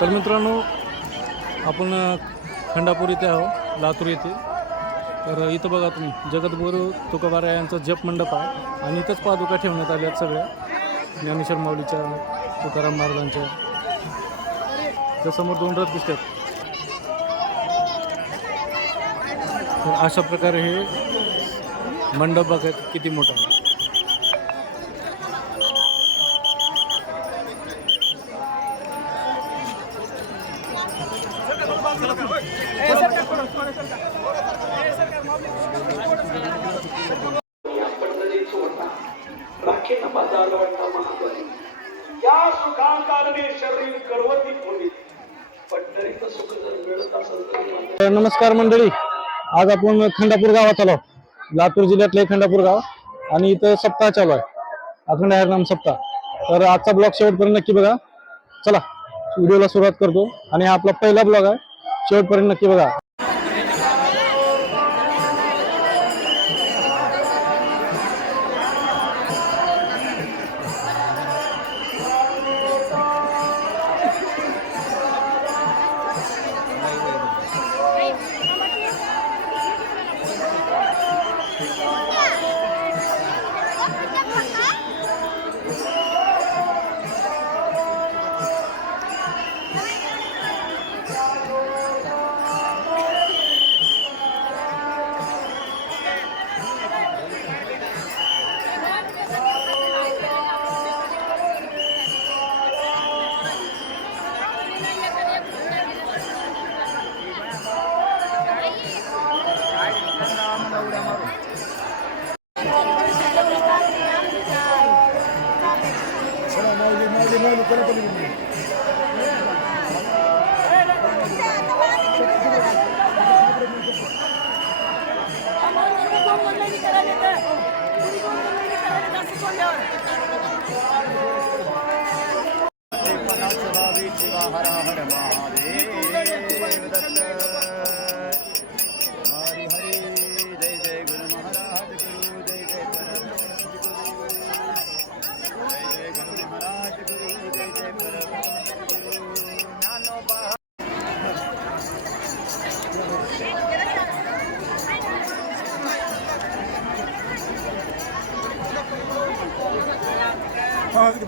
तर मित्रांनो, आपण खंडापूर येथे आहोत, लातूर येथे. तर इथं बघा तुम्ही जगद्गुरू तुकोबाराय यांचा जप मंडप आहे आणि इथंच पादुका ठेवण्यात आल्या आहेत सगळ्या ज्ञानेश्वर माऊलीच्या, तुकाराम महाराजांच्या. त्या समोर 2 रथ दिसतात. तर अशा प्रकारे हे मंडप बघा किती मोठा आहे. नमस्कार मंडळी, आज आपण खंडापूर गावात आलो. लातूर जिल्ह्यातले खंडापूर गाव आणि इथं सप्ताह चालू आहे, अखंड हरिनाम सप्ताह. तर आजचा ब्लॉग शेवटपर्यंत नक्की बघा. चला व्हिडिओला सुरुवात करतो आणि हा आपला पहिला ब्लॉग आहे, शेवटपर्यंत नक्की बघा.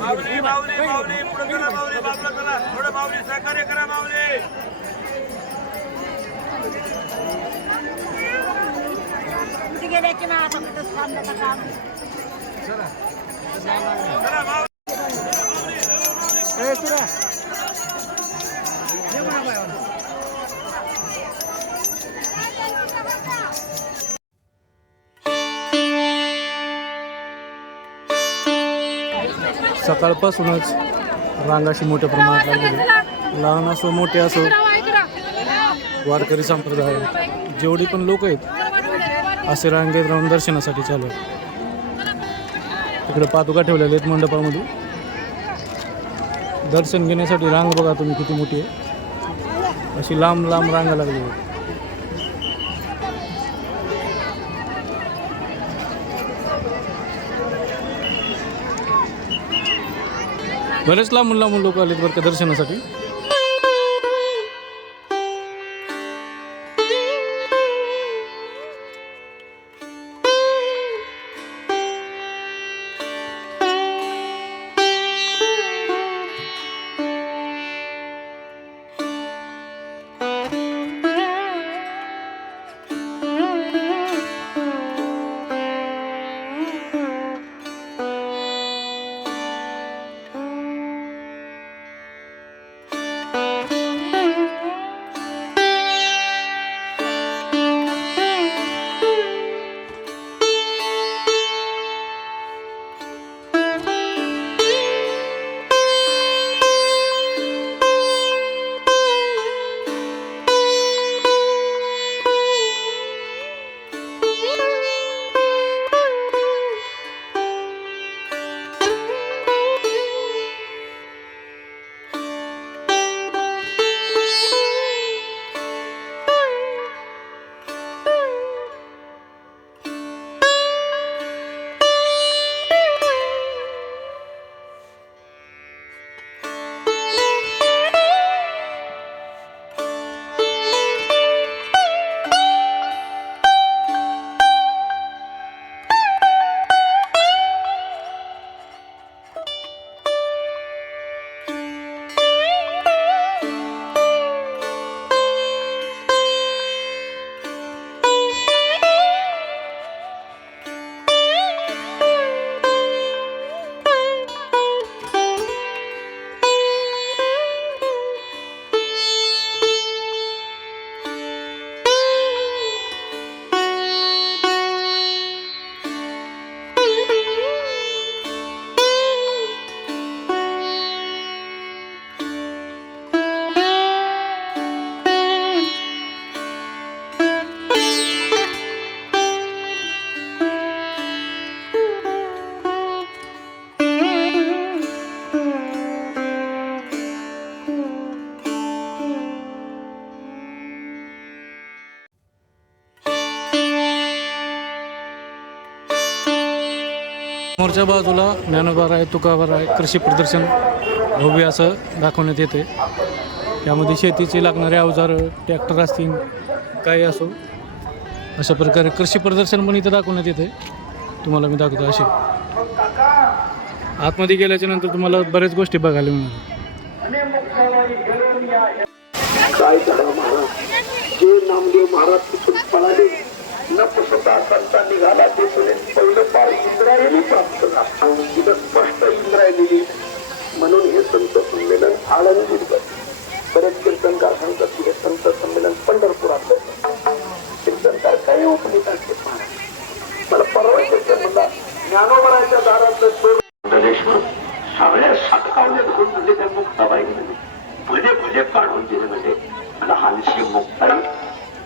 माऊली माऊली माऊली पुढे करा, माऊली बाजूला करा, थोडं माऊली सहकार्य करा. माऊली गेले की ना आता सकाळपासूनच रांगाशी मोठ्या प्रमाणात लागलेली, लहान असो मोठे असो, वारकरी संप्रदाय जेवढी पण लोक आहेत असे रांगेत राहून दर्शनासाठी चालू आहेत. तिकडे पादुका ठेवलेल्या आहेत मंडपामध्ये. दर्शन घेण्यासाठी रांग बघा तुम्ही किती मोठी आहे, अशी लांब लांब रांगा लागली आहेत. बरेच लांबून लांबून लोक आलेत बरं का दर्शनासाठी. समोरच्या बाजूला ज्ञानोबा आहे, तुकोबा आहे, कृषी प्रदर्शन भव्य असं दाखवण्यात येते. यामध्ये शेतीचे लागणारे अवजार, ट्रॅक्टर असतील, काही असो, अशा प्रकारे कृषी प्रदर्शन पण इथं दाखवण्यात येते. तुम्हाला मी दाखवतो असे. आतमध्ये गेल्याच्या नंतर तुम्हाला बऱ्याच गोष्टी बघायला मिळणार. काय झालं महाराज, जे नामदेव महाराज तिथून पळाले न पुसता संता निघाला ते पहिलं पाव इंद्रायणी प्राप्त झालं. तिथं स्पष्ट इंद्रायणी. म्हणून हे संत संमेलन आळंदीत बरेच कीर्तनकार सांगतात की हे संत संमेलन पंढरपुरात कीर्तनकार काही उपनीतांचे मला परवा कीर्तन म्हणला ज्ञानोबराच्या दारातलं सगळ्या साठकावले धरून म्हणजे त्या मुक्ताबाई भले भले काढून दिले म्हणजे लहानशी मुक्ताई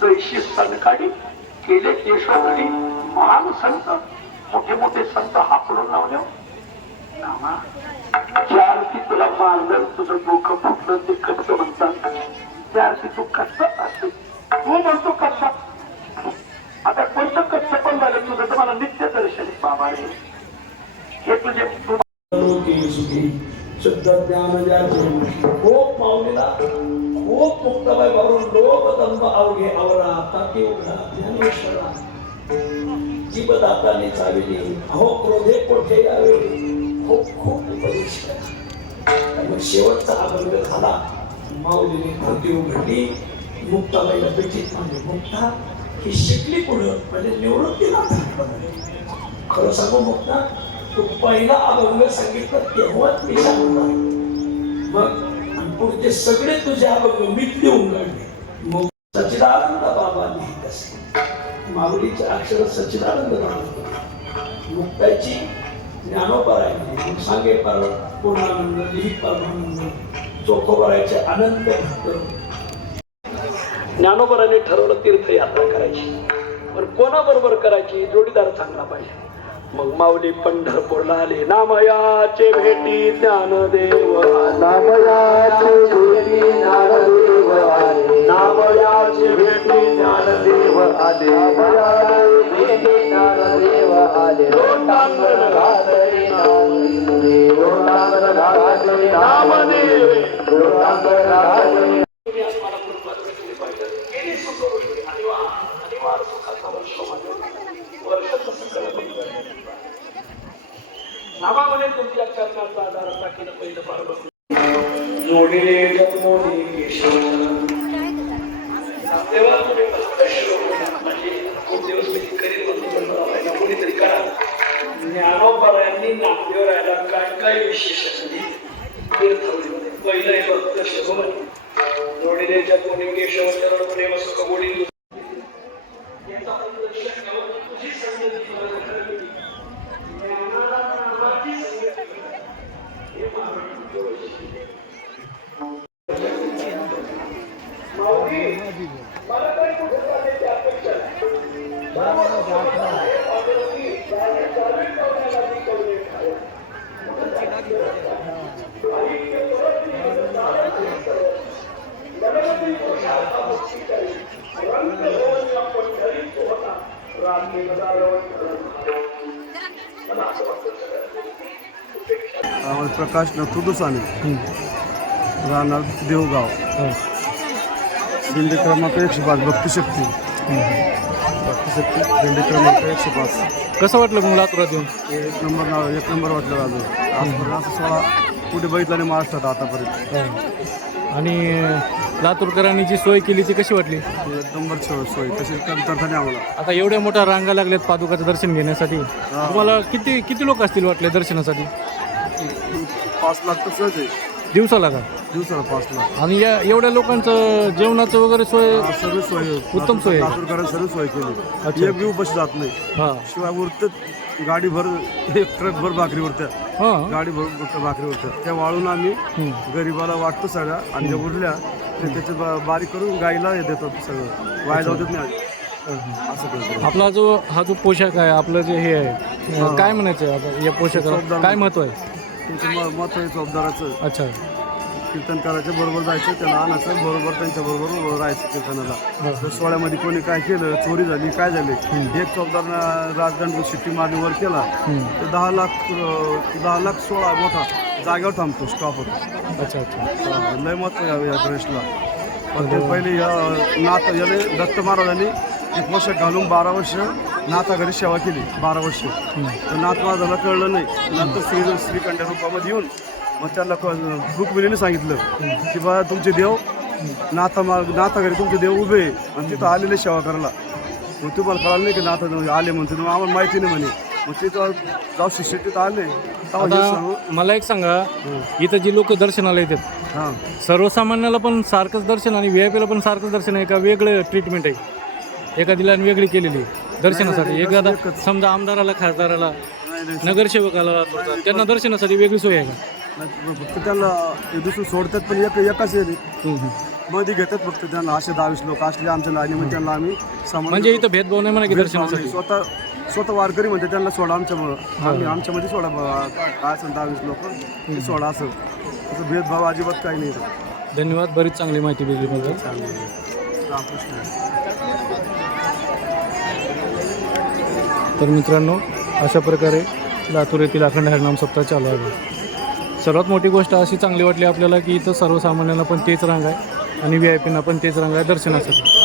जैशी सनकाडी केले केशवरी महान संत मोठे मोठे संत हाकलून लावले. ज्या अर्थी तुला मारलं तुझं डोकं फुटलं ते कच्च म्हणतात, त्या अर्थी तू कच्चा असते. तू म्हणतो कच्चा, आता कोणतं कच्च पण झालं तुझं तर मला नित्य दर्शन बाबा रे. हे तुझे शुद्ध ज्ञान खूप माऊलीला खूप मुक्ताबाई भरून लोकदंब अवघे आवरा ताकी उघडा ज्ञानेश्वरा जीवदाताने चाविली अहो क्रोधे कोठे यावे खूप खूप उपदेश केला. शेवटचा अभंग झाला. माऊलीने धरती उघडली, मुक्ताबाईला बेटीत मानली. मुक्ता ही शिकली पुढं म्हणजे निवृत्तीला. खरं सांगू मुक्ता, तू पहिला अभंग सांगितलं तेव्हाच मी सांगणार. मग पुढचे सगळे तुझे अभंग मी लिहून काढले. मग सच्चिदानंद बाबा लिहित असे. माऊलीचे अक्षर सच्चिदानंद बाबा, मुक्ताची ज्ञानोबराय सांगे पर पूर्णानंद लिहित परमानंद, चोखोबरायचे अनंत भक्त. ज्ञानोबराने ठरवलं तीर्थयात्रा करायची, पण कोणाबरोबर करायची, जोडीदार चांगला पाहिजे. मग माऊली पंढरपूरला आले. नामयाचे भेटी ज्ञानदेव, नामयाचे भेटी ज्ञानदेव आले, नामयाचे भेटी ज्ञानदेव आले, नामयाचे भेटी ज्ञानदेव आले. लोटांगण घातले नामदेव, लोटांगण घातले नामदेव, लोटांगण घातले. गेली सुख होती अनिवार्य सुखाचा वर्ष नावामध्ये तुमच्या चरणाचा आधार टाकीनं पहिलं पाहिलं जोडीले जन्मोनी केशव. तेव्हा तुम्ही म्हणजे खूप दिवस मी करीत होतो, कोणीतरी करा. ज्ञानोबरायांनी नामदेवरायला काय काय विशेष तीर्थवली पहिलं भक्त शोभन जोडीले जन्मोनी केशव चरण प्रेम सुख गोडी. तुझी संगती मला काय कुठे जाण्याची अपेक्षा प्रकाश नथुदुसाने राहणार देवगाव, दिंडी क्रमांक 105 भक्तिशक्ती. दिंडी क्रमांक 105. कसं वाटलं मग लातूरात येऊन? एक नंबर वाटलं राजू. आजपर्यंत असं सोहळा कुठे बघितला नाही महाराष्ट्रात आतापर्यंत. आणि लातूरकरांनी जी सोय केली ती कशी वाटली? एक नंबर सोय तशी कमतरता नाही आम्हाला. आता एवढ्या मोठ्या रांगा लागल्यात पादुकाचं दर्शन घेण्यासाठी, तुम्हाला किती लोक असतील वाटले दर्शनासाठी? 5 लाख तर सहज आहे दिवसाला का? दिवसाला 5 लाख. आणि या एवढ्या लोकांचं जेवणाचं वगैरे सोय? सर्व सोय उत्तम सोय. लातूरकरांनी सर्व सोय केली. अच्छा. एक बी बस जात नाही. हां शिवाय उरतात गाडीभर, एक ट्रकभर भाकरी उरत्या. हां गाडीभर भाकरी उरत्या. त्या वाळून आम्ही गरीबाला वाटतो सगळ्या, आणि ज्या उरल्या ते त्याचे बारीक करून गाईला देतो. सगळं वाया जाऊ देत नाही असं करतो. आपला हा जो पोशाख आहे, आपलं जे हे आहे, काय म्हणायचं आहे आता या पोशाखाला काय महत्व आहे? तुमचं मत आहे चौकदाराचं. अच्छा. कीर्तन करायचं, बरोबर जायचं, त्याला आणायचं, बरोबर त्यांच्याबरोबर राहायचं कीर्तनाला. तर सोहळ्यामध्ये कोणी काय केलं, चोरी झाली, काय झाले, एक चौकदारनं राजदंड शिट्टी मारली वर केला तर 10,00,000 मोठा जागेवर थांबतो, स्टॉप होतो. अच्छा अच्छा. लय महत्व आहे या गणेशला. पण ते पहिले नाथ याने दत्त महाराजांनी एक वर्ष घालून 12 वर्ष नाथाघरी सेवा केली, 12 वर्ष. तर नाथ महाराजांना कळलं नाही. नंतर श्रीखंड रूपामध्ये येऊन मग त्यांना रुक्मिणीने सांगितलं की बा तुमचे देव नाथाघरी तुमचे देव उभे आहे आणि तिथं आलेले सेवा करायला. मग तुम्हाला कळालं नाही की नाथ आले म्हणते, मग आम्हाला माहिती नाही म्हणे. मग तिथं जाऊ शिष्य तिथं आले. आता मला एक सांगा, इथं जी लोक दर्शनाला येतात, हां, सर्वसामान्याला पण सारखंच दर्शन आणि VIP ला पण सारखंच दर्शन आहे का वेगळं ट्रीटमेंट आहे? एखादीला वेगळी केलेली दर्शनासाठी? एखादा समजा आमदाराला, खासदाराला, नगरसेवकाला, त्यांना दर्शनासाठी वेगळी सोय आहे का? फक्त त्यांना दुसरं सोडतात, पण एकाच मध्ये घेतात फक्त त्यांना. असे 10-20 लोक असले आमच्या लाईनीमध्ये त्यांना आम्ही सामान म्हणजे इथं भेदभाव नाही म्हणा की दर्शनासाठी? स्वतः वारकरी म्हणते त्यांना सोडा आमच्यामुळं, आमच्यामध्ये सोडा काय असेल 10-20 लोक ते सोडा. असं भेदभाव अजिबात काही नाही. धन्यवाद, बरीच चांगली माहिती दिलीबद्दल. रामकृष्ण. तर मित्रांनो, अशा प्रकारे लातूर येथील अखंड हरिनाम सप्ताह चालू आहे. सर्वात मोठी गोष्ट अशी चांगली वाटली आपल्याला की इथं सर्वसामान्यांना पण तेच रांग आहे आणि VIP ना पण तेच रांग आहे दर्शनासाठी.